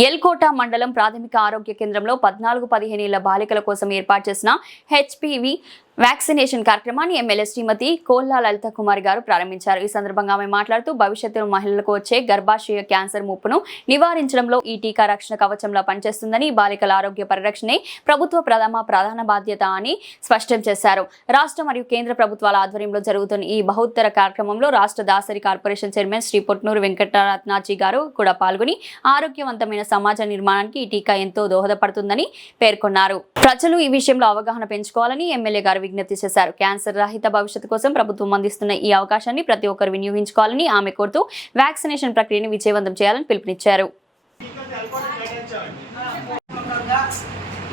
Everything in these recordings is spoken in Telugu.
ఎల్కోట మండలం ప్రాథమిక ఆరోగ్య కేంద్రంలో 14-15 ఏళ్ల బాలికల కోసం ఏర్పాటు చేసిన హెచ్పివి వ్యాక్సినేషన్ కార్యక్రమాన్ని ఎమ్మెల్యే శ్రీమతి కోల్లా లలిత కుమారి గారు ప్రారంభించారు. ఈ సందర్భంగా ఆమె మాట్లాడుతూ భవిష్యత్తులో మహిళలకు వచ్చే గర్భాశయ క్యాన్సర్ ముప్పును నివారించడంలో ఈ టీకా రక్షణ కవచంలా పనిచేస్తుందని, బాలికల ఆరోగ్య పరిరక్షణే ప్రభుత్వ ప్రధాన బాధ్యత అని స్పష్టం చేశారు. రాష్ట్ర మరియు కేంద్ర ప్రభుత్వాల ఆధ్వర్యంలో జరుగుతున్న ఈ బహుత్తర కార్యక్రమంలో రాష్ట్ర దాసరి కార్పొరేషన్ చైర్మన్ శ్రీ పొట్నూరు వెంకటరత్నాజీ గారు కూడా పాల్గొని ఆరోగ్యవంతమైన సమాజ నిర్మాణానికి ఈ టీకా ఎంతో దోహదపడుతుందని పేర్కొన్నారు. ప్రజలు ఈ విషయంలో అవగాహన పెంచుకోవాలని ఎమ్మెల్యే గారు విజ్ఞప్తి చేశారు. క్యాన్సర్ రహిత భవిష్యత్తు కోసం ప్రభుత్వం అందిస్తున్న ఈ అవకాశాన్ని ప్రతి ఒక్కరు వినియోగించుకోవాలని ఆమె కోరుతూ వ్యాక్సినేషన్ ప్రక్రియను విజయవంతం చేయాలని పిలుపునిచ్చారు.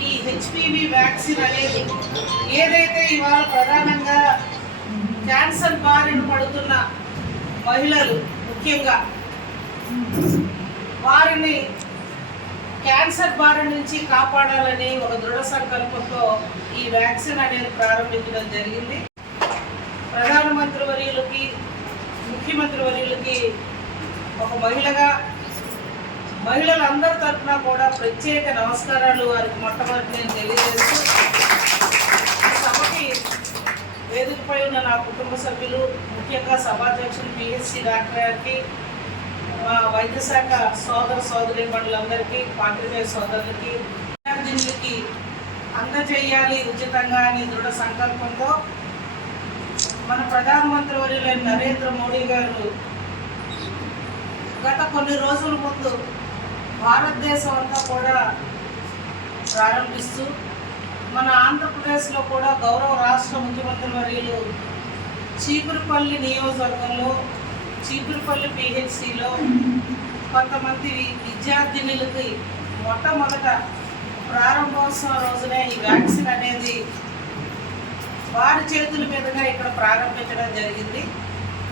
ఈ హెచ్పివి వ్యాక్సిన్ అనేది ఏదైతే ఇవాళ ప్రధానంగా క్యాన్సర్ బారిన పడుతున్న మహిళలు ముఖ్యంగా వారిని క్యాన్సర్ బారి నుంచి కాపాడాలని ఒక దృఢ సంకల్పంతో ఈ వ్యాక్సిన్ అనేది ప్రారంభించడం జరిగింది. ప్రధానమంత్రి వర్యులకి, ముఖ్యమంత్రి వర్యులకి ఒక మహిళగా మహిళలందరి తరఫున కూడా ప్రత్యేక నమస్కారాలు వారికి మొట్టమొదటి నేను తెలియజేస్తూ, ఈ సభకి వేదికపై ఉన్న నా కుటుంబ సభ్యులు, ముఖ్యంగా సభాధ్యక్షులు పిహెచ్సి డాక్టర్ గారికి, మా వైద్య శాఖ సోదరులందరికీ, పాత్రికేయ సోదరులకి, విద్యార్థినులకి అందజేయాలి ఉచితంగా అని దృఢ సంకల్పంతో మన ప్రధానమంత్రి వర్యులైన నరేంద్ర మోడీ గారు గత కొన్ని రోజుల ముందు భారతదేశం అంతా కూడా ప్రారంభిస్తూ మన ఆంధ్రప్రదేశ్లో కూడా గౌరవ రాష్ట్ర ముఖ్యమంత్రి వర్యులు చీపురుపల్లి నియోజకవర్గంలో చీపురుపల్లి పిహెచ్సిలో కొంతమంది విద్యార్థినులకి మొట్టమొదట ప్రారంభోత్సవం రోజునే ఈ వ్యాక్సిన్ అనేది వారి చేతుల మీదుగా ఇక్కడ ప్రారంభించడం జరిగింది.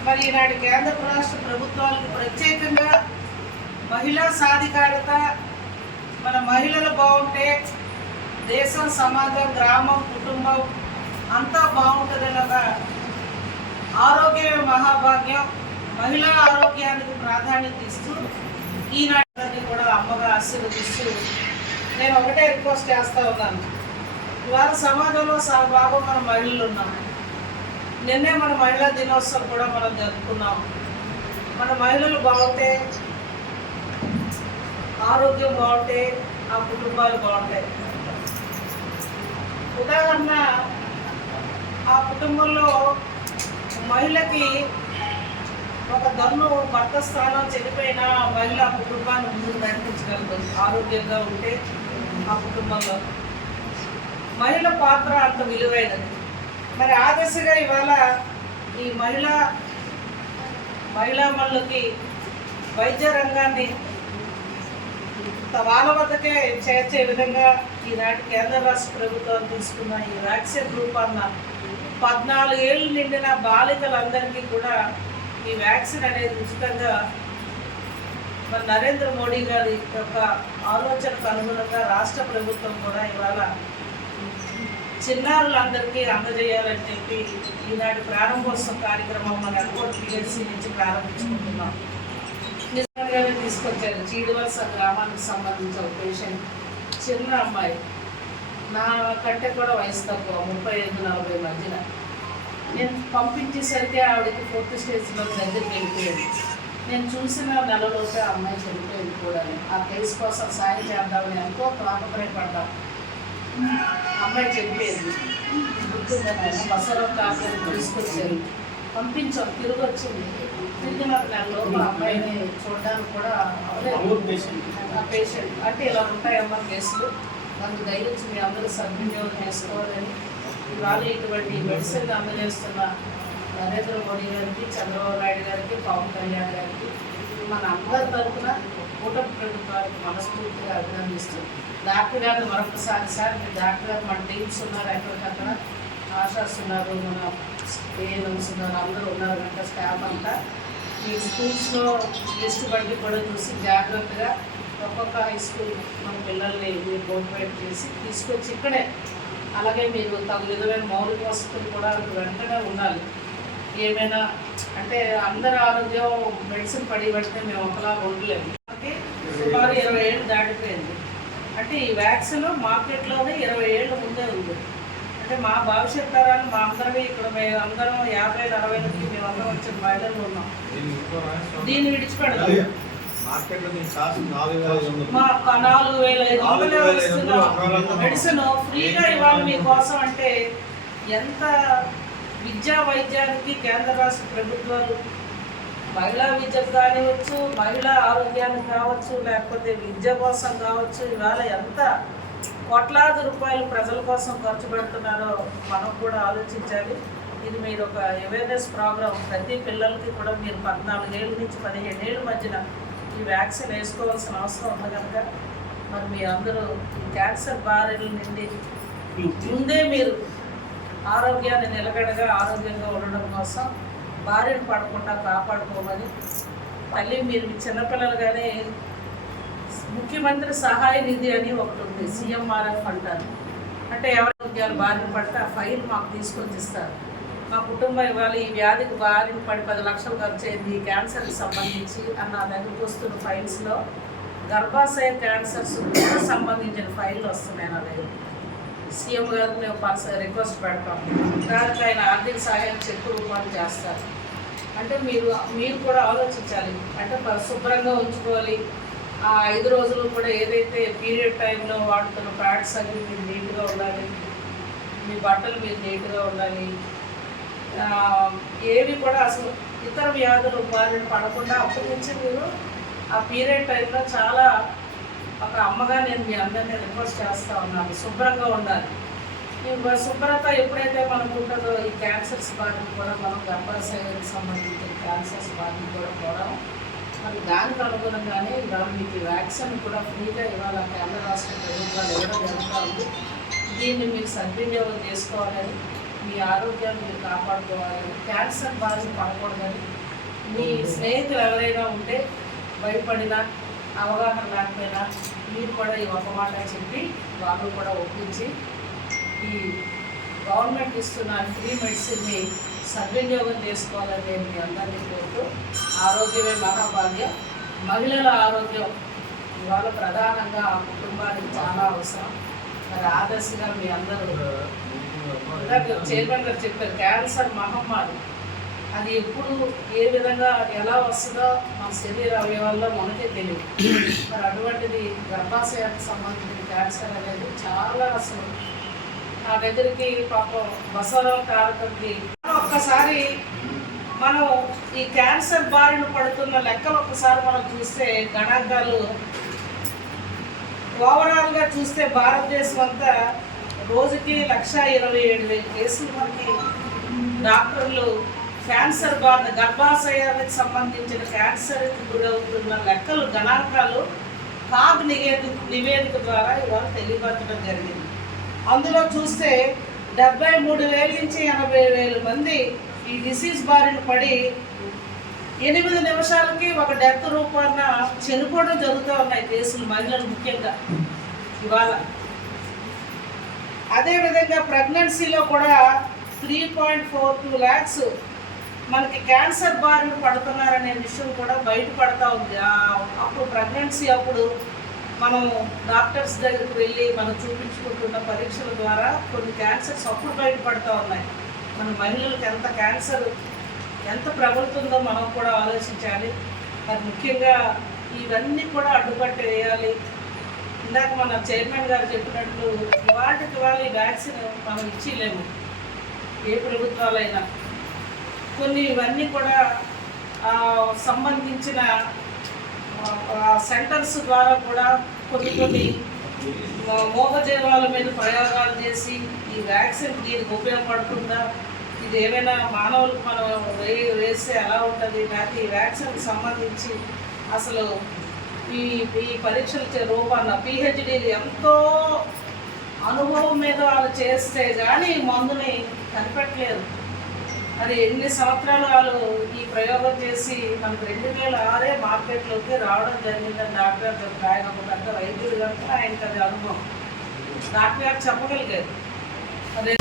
మరి ఈనాటి కేంద్ర రాష్ట్ర ప్రభుత్వాలకు ప్రత్యేకంగా మహిళా సాధికారత, మన మహిళలు బాగుంటే దేశం, సమాజం, గ్రామం, కుటుంబం అంతా బాగుంటుందని ఒక ఆరోగ్యమే మహాభాగ్యం, మహిళా ఆరోగ్యానికి ప్రాధాన్యత ఇస్తూ ఈనాటి కూడా అమ్మగా ఆశీర్వదిస్తూ నేను ఒకటే రిక్వెస్ట్ చేస్తూ ఉన్నాను. ఇవాళ సమాజంలో భాగం మన మహిళలు ఉన్నాం. నిన్నే మన మహిళా దినోత్సవం కూడా మనం జరుపుకున్నాం. మన మహిళలు బాగుంటే, ఆరోగ్యం బాగుంటే ఆ కుటుంబాలు బాగుంటాయి. ఉదాహరణ, ఆ కుటుంబంలో మహిళకి ఒక దన్ను భర్త స్థానం చనిపోయిన మహిళ కుటుంబాన్ని ముందుకు నడిపించగలదు. ఆరోగ్యంగా ఉంటే ఆ కుటుంబంలో మహిళ పాత్ర అంత విలువైనది. మరి ఆ దిశగా ఇవాళ ఈ మహిళలకి వైద్య రంగాన్ని వాళ్ళ వద్దకే చేర్చే విధంగా ఈనాటి కేంద్ర రాష్ట్ర ప్రభుత్వం తీసుకున్న ఈ వ్యాక్సిన్ రూపాన్న 14 ఏళ్ళు నిండిన బాలికలందరికీ కూడా ఈ వ్యాక్సిన్ అనేది ఉచితంగా మన నరేంద్ర మోడీ గారి యొక్క ఆలోచనకు అనుగుణంగా రాష్ట్ర ప్రభుత్వం కూడా ఇవాళ చిన్నారులందరికీ అందజేయాలని చెప్పి ఈనాటి ప్రారంభోత్సవ కార్యక్రమం మన ఎల్కోట్ పిహెచ్సి నుంచి ప్రారంభించుకుంటున్నాం. నిజంగానే తీసుకొచ్చారు. చీడివలస గ్రామానికి సంబంధించిన ఒక పేషెంట్, చిన్న అమ్మాయి, నా కంటే కూడా వయసు తక్కువ, 35-40 మధ్యన. నేను పంపించేసరికి ఆవిడకి 4th స్టేజ్లో దగ్గరికి వెళ్ళిపోయింది. నేను చూసిన నెలలోపే ఆ అమ్మాయి చనిపోయింది కూడా. ఆ కేసు కోసం సాయం చేద్దామని ఎంతో తాపత్రయపడ్డాం. అమ్మాయి చనిపోయింది. గుర్తుందని బసవరావు తాతని తీసుకొచ్చారు, పంపించాం, తిరిగి వచ్చింది. తిరిగిన నెలలోపు ఆ అమ్మాయిని చూడడానికి కూడా ఆ పేషెంట్ అంటే ఇలా ఉంటాయమ్మా కేసులు, అందుకు దయచేసి మీ అందరూ సద్వినియోగం చేసుకోవాలని ఇవాళ ఇటువంటి మెడిసిన్ అందజేస్తున్న నరేంద్ర మోడీ గారికి, చంద్రబాబు నాయుడు గారికి, పవన్ కళ్యాణ్ గారికి మన అందరి తరఫున కూటమి ప్రభుత్వానికి మనస్ఫూర్తిగా అభినందిస్తూ, డాక్టర్ గారిని మరొకసారి సార్, మీ డాక్టర్ గారు మన టీమ్స్ ఉన్నారు, ఎక్కడికక్కడ ఆశాస్ ఉన్నారు, మన ఏఎన్ఎంస్ ఉన్నారు, అందరూ ఉన్నారు కనుక స్టాఫ్ అంతా ఈ స్కూల్స్లో లిస్ట్ బట్టి కూడా చూసి జాగ్రత్తగా ఒక్కొక్క హై స్కూల్ మన పిల్లల్ని మీరు మోటివేట్ చేసి తీసుకొచ్చి ఇక్కడే, అలాగే మీరు తగు విధమైన మౌలిక వసతులు కూడా వెంటనే ఉండాలి. ఏమైనా అంటే అందరి ఆరోగ్యం మెడిసిన్ పడి పడితే మేము ఒకలా ఉండలేము. సుమారు 20 ఏళ్ళు దాటిపోయింది. అంటే ఈ వ్యాక్సిన్ మార్కెట్లోనే 20 ఏళ్ళ ముందే ఉంది. అంటే మా భవిష్యత్ తరాలు మా అందరివి ఇక్కడ మేము అందరం 50-60 నుంచి మేమందరం వచ్చిన మహిళలు ఉన్నాం. దీన్ని విడిచిపెడతాం. మా 4,500 ఇస్తున్నాం మెడిసిన్ ఫ్రీగా ఇవ్వాలి మీకోసం. అంటే ఎంత విద్యా వైద్యానికి కేంద్ర రాష్ట్ర ప్రభుత్వాలు మహిళా విద్యకు కానివచ్చు, మహిళా ఆరోగ్యానికి కావచ్చు, లేకపోతే విద్య కోసం కావచ్చు, ఇవాళ ఎంత కోట్లాది రూపాయలు ప్రజల కోసం ఖర్చు పెడుతున్నారో మనం కూడా ఆలోచించాలి. ఇది మీరు ఒక అవేర్నెస్ ప్రోగ్రామ్ ప్రతి పిల్లలకి కూడా మీరు 14 ఏళ్ళ నుంచి 15 ఏళ్ళ మధ్యన ఈ వ్యాక్సిన్ వేసుకోవాల్సిన అవసరం ఉంది కనుక మరి మీ అందరూ క్యాన్సర్ బారిన నుండి ముందే మీరు ఆరోగ్యాన్ని నిలకడగా ఆరోగ్యంగా ఉండడం కోసం బారిన పడకుండా కాపాడుకోమని తల్లి మీరు చిన్నపిల్లలుగానే ముఖ్యమంత్రి సహాయ నిధి అని ఒకటి ఉంది, CMRF అంటారు. అంటే ఎవరి బారిన పడితే ఆ ఫైల్ మాకు తీసుకొని ఇస్తారు. మా కుటుంబం ఇవాళ ఈ వ్యాధికి బారిన పడి 10 లక్షలు ఖర్చు అయింది క్యాన్సర్కి సంబంధించి అన్న దగ్గరికి వస్తున్న ఫైల్స్లో గర్భాశయ క్యాన్సర్స్ సంబంధించిన ఫైళ్ళు వస్తున్నాయి నా దగ్గర. సీఎం గారికి మేము రిక్వెస్ట్ పెడతాం. దానికి ఆయన ఆర్థిక సహాయం చెక్కు రూపాయలు చేస్తారు. అంటే మీరు కూడా ఆలోచించాలి. అంటే శుభ్రంగా ఉంచుకోవాలి. ఆ 5 రోజులు కూడా ఏదైతే పీరియడ్ టైంలో వాడుతున్న ప్యాడ్స్ అవి మీరు నీట్గా ఉండాలి. మీ బట్టలు మీరు నీట్గా ఉండాలి. ఏవి కూడా అసలు ఇతర వ్యాధులు బారిన పడకుండా అప్పటి నుంచి మీరు ఆ పీరియడ్ టైంలో చాలా ఒక అమ్మగా నేను మీ అందరినీ రిక్వెస్ట్ చేస్తూ ఉన్నాను, శుభ్రంగా ఉండాలి. ఈ శుభ్రత ఎప్పుడైతే మనకు ఉంటుందో ఈ క్యాన్సర్స్ బారిన కూడా మనం గర్భాశయానికి సంబంధించిన క్యాన్సర్స్ బారిన కూడా పోవడం. మరి దానికి అనుగుణంగానే ఇవాళ మీకు వ్యాక్సిన్ కూడా ఫ్రీగా ఇవాళ కేంద్ర రాష్ట్ర ప్రభుత్వాలు ఇవ్వడం జరుగుతూ ఉంది. దీన్ని మీరు సద్వినియోగం చేసుకోవాలని, మీ ఆరోగ్యాన్ని మీరు కాపాడుకోవాలని, క్యాన్సర్ బారిన పడకూడదని మీ స్నేహితులు ఎవరైనా ఉంటే భయపడినా అవగాహన లేకపోయినా మీరు కూడా ఈ ఒక మాట చెప్పి వాళ్ళు కూడా ఒప్పించి ఈ గవర్నమెంట్ ఇస్తున్న ఫ్రీ మెడిసిన్ని సద్వినియోగం చేసుకోవాలని నేను మీ అందరినీ కోరుతూ, ఆరోగ్యమే మహాభాగ్యం. మహిళల ఆరోగ్యం ఇవాళ ప్రధానంగా ఆ కుటుంబానికి చాలా అవసరం. మరి ఆదర్శంగా మీ అందరూ చైర్మన్ గారు చెప్పారు, క్యాన్సర్ మహమ్మారి అది ఎప్పుడు ఏ విధంగా ఎలా వస్తుందో మన శరీర అవయవాల్లో మనకే తెలియదు. మరి అటువంటిది గర్భాశయానికి సంబంధించిన క్యాన్సర్ అనేది చాలా అసలు నా దగ్గరికి పాపం బసవరావు తారకంకి ఒక్కసారి మనం ఈ క్యాన్సర్ బారిన పడుతున్న లెక్కలు ఒక్కసారి మనం చూస్తే గణాంకాలు ఓవరాల్గా చూస్తే భారతదేశం అంతా రోజుకి 127,000 కేసులు మనకి డాక్టర్లు క్యాన్సర్ బారిన గర్భాశయానికి సంబంధించిన క్యాన్సర్కి గురవుతున్న లెక్కలు గణాంకాలు కాగ్ నివేదిక ద్వారా ఇవాళ తెలియపరచడం జరిగింది. అందులో చూస్తే 73,000 నుంచి 80,000 మంది ఈ డిసీజ్ బారిన పడి 8 నిమిషాలకి ఒక డెత్ రూపాన చనిపోవడం జరుగుతూ ఉన్నాయి కేసులు, మహిళలు ముఖ్యంగా ఇవాళ. అదేవిధంగా ప్రెగ్నెన్సీలో కూడా 3.42 lakhs మనకి క్యాన్సర్ బారిన పడుతున్నారనే విషయం కూడా బయటపడతా ఉంది. అప్పుడు ప్రెగ్నెన్సీ అప్పుడు మనం డాక్టర్స్ దగ్గరికి వెళ్ళి మనం చూపించుకుంటున్న పరీక్షల ద్వారా కొన్ని క్యాన్సర్స్ అప్పుడు బయటపడుతూ ఉన్నాయి. మన మహిళలకు ఎంత ప్రబలుతుందో మనం కూడా ఆలోచించాలి. మరి ముఖ్యంగా ఇవన్నీ కూడా అడ్డుకట్ట వేయాలి. ఇందాక మన చైర్మన్ గారు చెప్పినట్లు వాటికి వాళ్ళు ఈ వ్యాక్సిన్ మనం ఇచ్చిలేము ఏ ప్రభుత్వాలైనా. కొన్ని ఇవన్నీ కూడా సంబంధించిన సెంటర్స్ ద్వారా కూడా కొన్ని మోగజీవాల మీద ప్రయోగాలు చేసి ఈ వ్యాక్సిన్ దీనికి ఉపయోగపడుతుందా, ఇది ఏమైనా మానవులకు మనం వేస్తే ఎలా ఉంటుంది, లేకపోతే ఈ వ్యాక్సిన్కి సంబంధించి అసలు ఈ పరీక్షల రూపాన పిహెచ్డీలు ఎంతో అనుభవం మీద వాళ్ళు చేస్తే కానీ మందుని కనిపెట్టలేదు. అది ఎన్ని సంవత్సరాలు వాళ్ళు ఈ ప్రయోగం చేసి మనకు 2006 మార్కెట్లోకి రావడం జరిగిందని డాక్టర్ గారు చెప్పారు. ఆయన ఒక పెద్ద వైద్యుడు కనుక ఆయనకు అది అనుభవం. డాక్టర్ గారు చెప్పగలిగారు. అదే